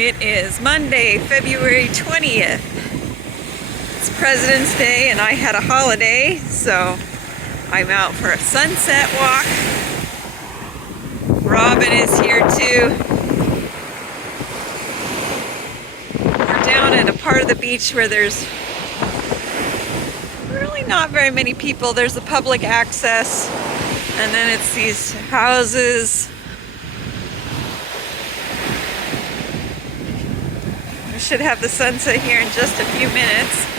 It is Monday, February 20th. It's President's Day and I had a holiday, so I'm out for a sunset walk. Robin is here too. We're down at a part of the beach where there's really not very many people. There's the public access, and then it's these houses. We should have the sunset here in just a few minutes.